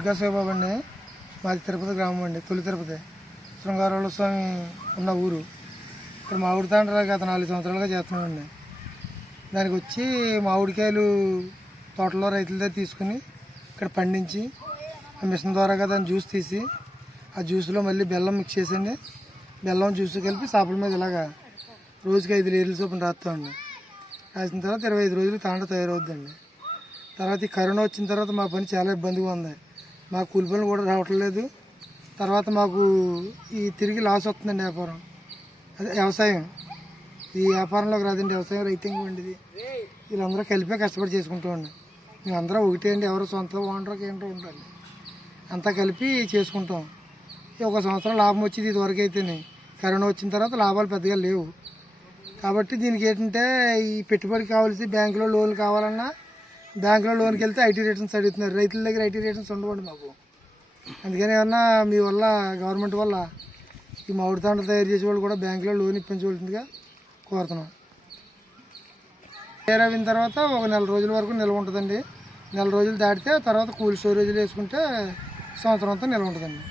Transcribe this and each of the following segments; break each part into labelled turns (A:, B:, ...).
A: నా పేరు దుర్గా అండి. మాది తిరుపతి గ్రామం అండి. తొలి తిరుపతి. శృంగారాల స్వామి ఉన్న ఊరు. ఇక్కడ మామిడి తాండ్ర గత నాలుగు సంవత్సరాలుగా చేస్తున్నామండి. దానికి వచ్చి మామిడికాయలు తోటలో రైతుల దగ్గర తీసుకుని ఇక్కడ పండించి ఆ మిషన్ ద్వారాగా దాన్ని జ్యూస్ తీసి ఆ జ్యూస్లో మళ్ళీ బెల్లం మిక్స్ చేసండి బెల్లం జ్యూస్ కలిపి చేపల మీద ఇలాగా రోజుకి ఐదు లీటర్ల చొప్పున రాస్తామండి. రాసిన తర్వాత ఇరవై ఐదు రోజులు తాండ తయారవుద్దండి. తర్వాత ఈ కరోనా వచ్చిన తర్వాత మా పని చాలా ఇబ్బందిగా ఉంది. మా కూలి పనులు కూడా రావట్లేదు తర్వాత మాకు ఈ తిరిగి లాస్ వస్తుందండి వ్యాపారం. అదే వ్యవసాయం. ఈ వ్యాపారంలోకి రాదండి వ్యవసాయం రైతింగ్ అండి వీళ్ళందరూ కలిపే కష్టపడి చేసుకుంటామండి మేమందరం ఒకటే అండి ఎవరు సొంత ఓనర్కి ఏంటో ఉండాలి. అంతా కలిపి చేసుకుంటాం. ఈ ఒక సంవత్సరం లాభం వచ్చింది ఇదివరకు అయితేనే. కరోనా వచ్చిన తర్వాత లాభాలు పెద్దగా లేవు. కాబట్టి దీనికి ఏంటంటే ఈ పెట్టుబడి కావాల్సి బ్యాంకులో లోన్ కావాలన్నా బ్యాంకులో లోన్కి వెళ్తే ఐటీ రిటర్న్స్ అడుగుతున్నారు. రైతుల దగ్గర ఐటీ రిటర్న్స్ ఉండవండి మాకు అందుకని ఏమన్నా మీ వల్ల గవర్నమెంట్ వల్ల ఈ మామిడి తాండ్ర తయారు చేసే వాళ్ళు కూడా బ్యాంకులో లోన్ ఇప్పించవలసిందిగా కోరుతున్నాం. అయిన తర్వాత ఒక నెల రోజుల వరకు నిల్వ ఉంటుందండి. నెల రోజులు దాటితే తర్వాత కూల్ స్టోరేజ్లు వేసుకుంటే సంవత్సరం అంతా నిల్వ ఉంటుందండి.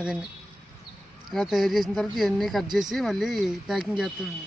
A: అదండి. ఇలా తయారు చేసిన తర్వాత ఇవన్నీ కట్ చేసి మళ్ళీ ప్యాకింగ్ చేస్తామండి.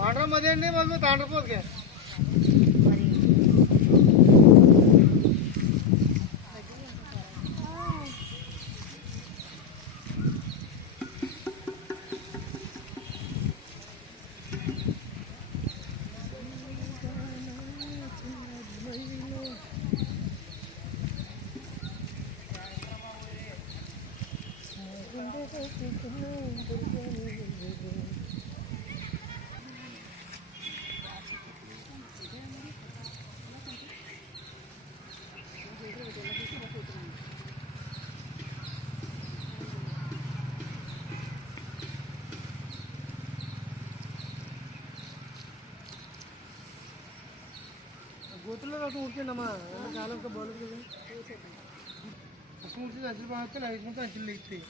A: ఆర్డర్ మదే అండి మళ్ళీ తాండ్రపోతుకే గోతుల్లో నాకు ఊరికేండమ్మా కాలం బాగాలేదు కదా ముట్టి అంచులు వస్తే అవి ముందు అంచులు ఇస్తాయి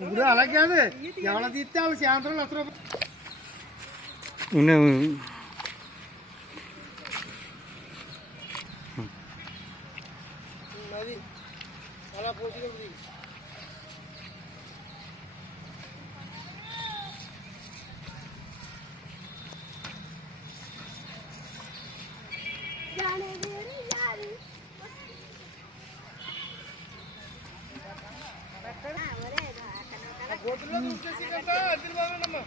A: ఇప్పుడు అలా కాదు ఎవడ తీస్తే వాళ్ళు సాయంత్రం లక్ష రూపాయలు గోతుల్లో చూసేసి కంటే అద్దెలు బాగుండమ్మా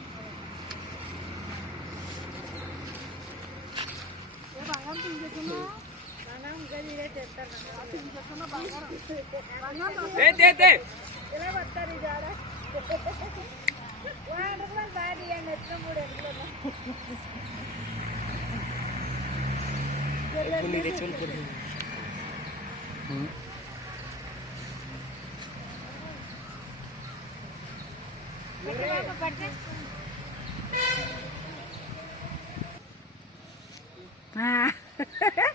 B: పర్లేదు బొరగొక్కున్నా పర్లేదు ఉన్న దేశాలు తెలుసు కదా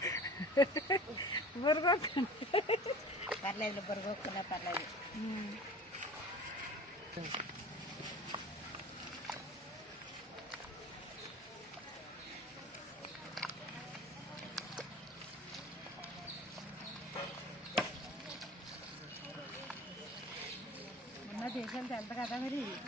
B: మరి gue ramangga pakai rasa tak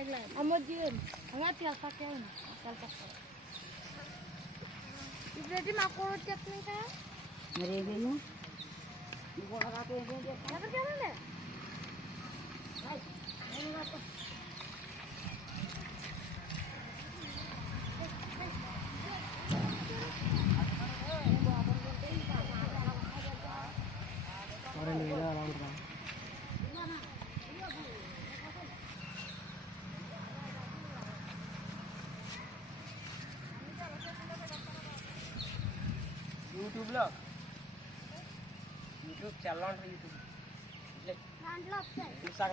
B: Aynen. Ama diyorum. Anlat ya sak yayın. Asal kasar. Ibrahim aku rojak nih kak. Ngeri ini. Ibu kakak tuh. Kenapa
C: kenapa? YouTube చాలా ఉంటుంది యూట్యూబ్
B: వస్తాయి.
C: చూసాక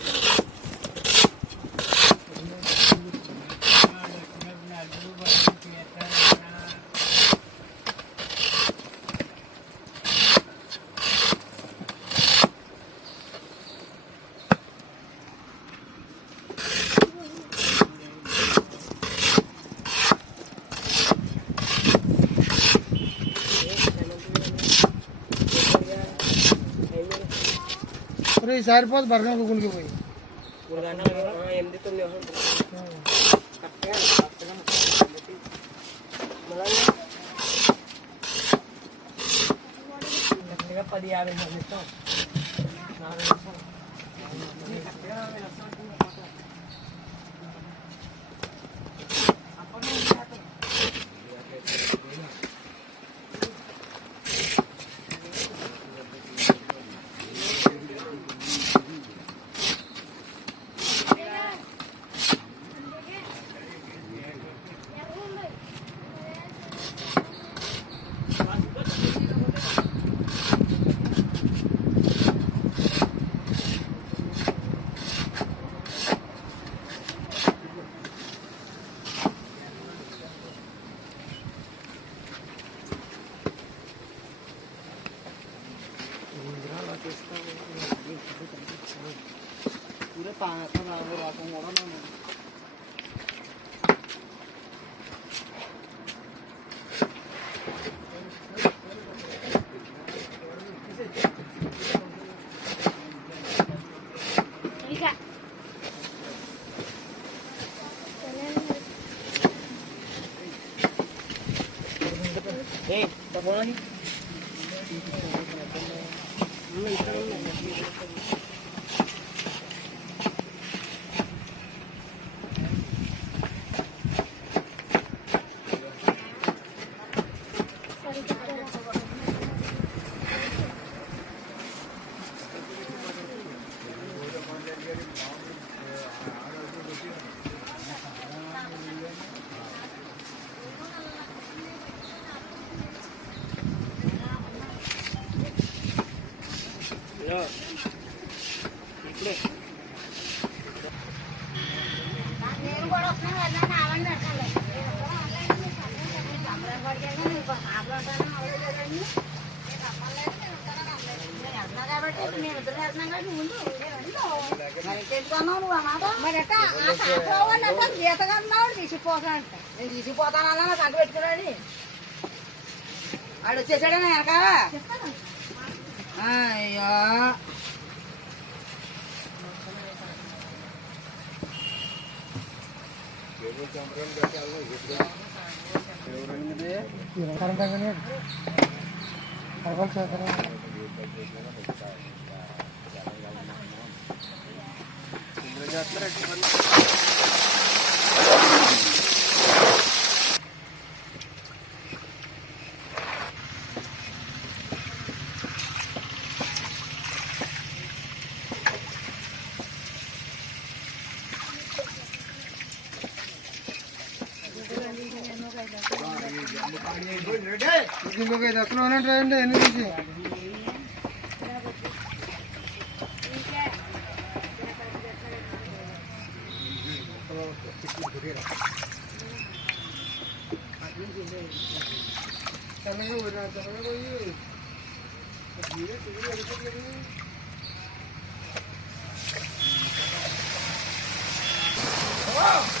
A: ముగించుకుంటా మరి ఈసారి పోతే బరగం కుక్కునికి పోయి
C: ఎనిమిది తొమ్మిది కరెక్ట్గా కరెక్ట్గా కరెక్ట్గా పది యాభై మంది ఇస్తాం నాలుగు నిమిషాలు.
B: पूरे खाना रात को मोड़ा ना Hey, the money. ఆ సాయంత్రం వాళ్ళంట గీత కన్నాడు నాకు అడ్డు పెట్టుకున్నాడు ఆడు వచ్చేసాడని వెనక అయ్యో
A: కరెంట్ हड़बड़ क्या करें इंद्रजात में ఐదు ఎక్కలు ఉన్నట్టు ఎన్ని తీసి చల్లగా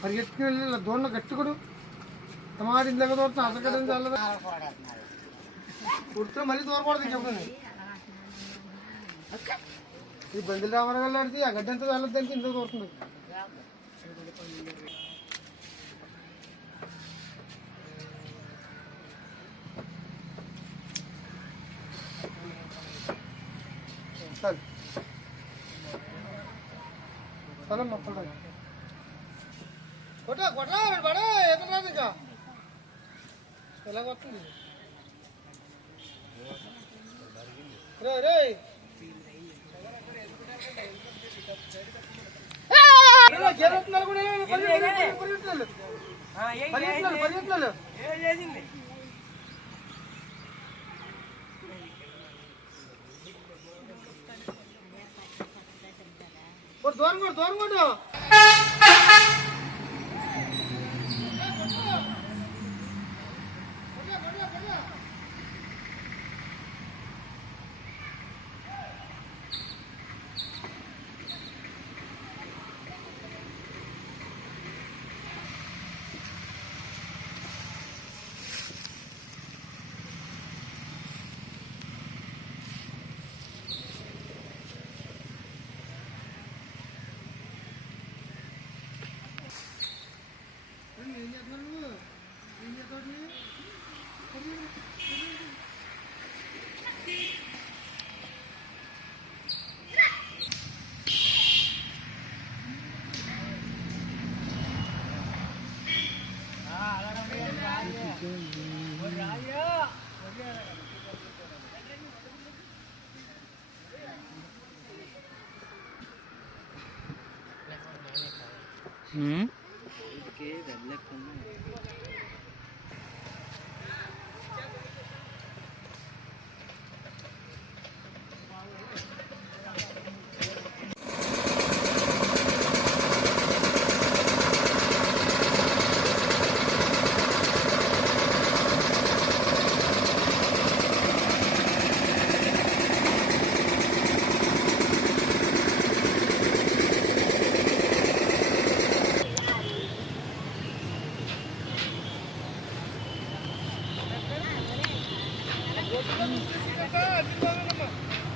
A: పరిగెత్తుకుని వెళ్ళి ఇలా దూరంలో గట్టికుడు. టమాట ఇందాక దూరం అసలు కట్టడం చల్లదా కుడితే మళ్ళీ దూరకూడదు చెప్పండి ఈ బండిలు రామరావు గారిది ఆ గడ్డ అంతా చల్లద్దానికి ఇంత దూరుతుంది సరే సరే మొక్కలు కొట్ట కొట్ట పడే ఏదో రాదు ఇంకా. ఎలా వస్తుంది రే రే. పరిగెత్తున్నారు కూడా ఏం చేసింది దూరం కొట్టు
C: 嗯。Вот
A: это тут, если не так, один надо нам.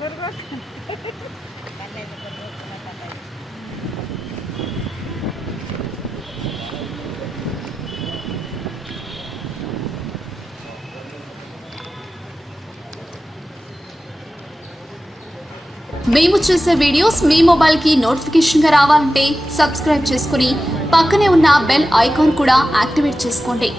A: కొట్టు
D: మేము చేసే వీడియోస్ మీ మొబైల్కి నోటిఫికేషన్గా రావాలంటే సబ్స్క్రైబ్ చేసుకుని పక్కనే ఉన్న బెల్ ఐకాన్ కూడా యాక్టివేట్ చేసుకోండి.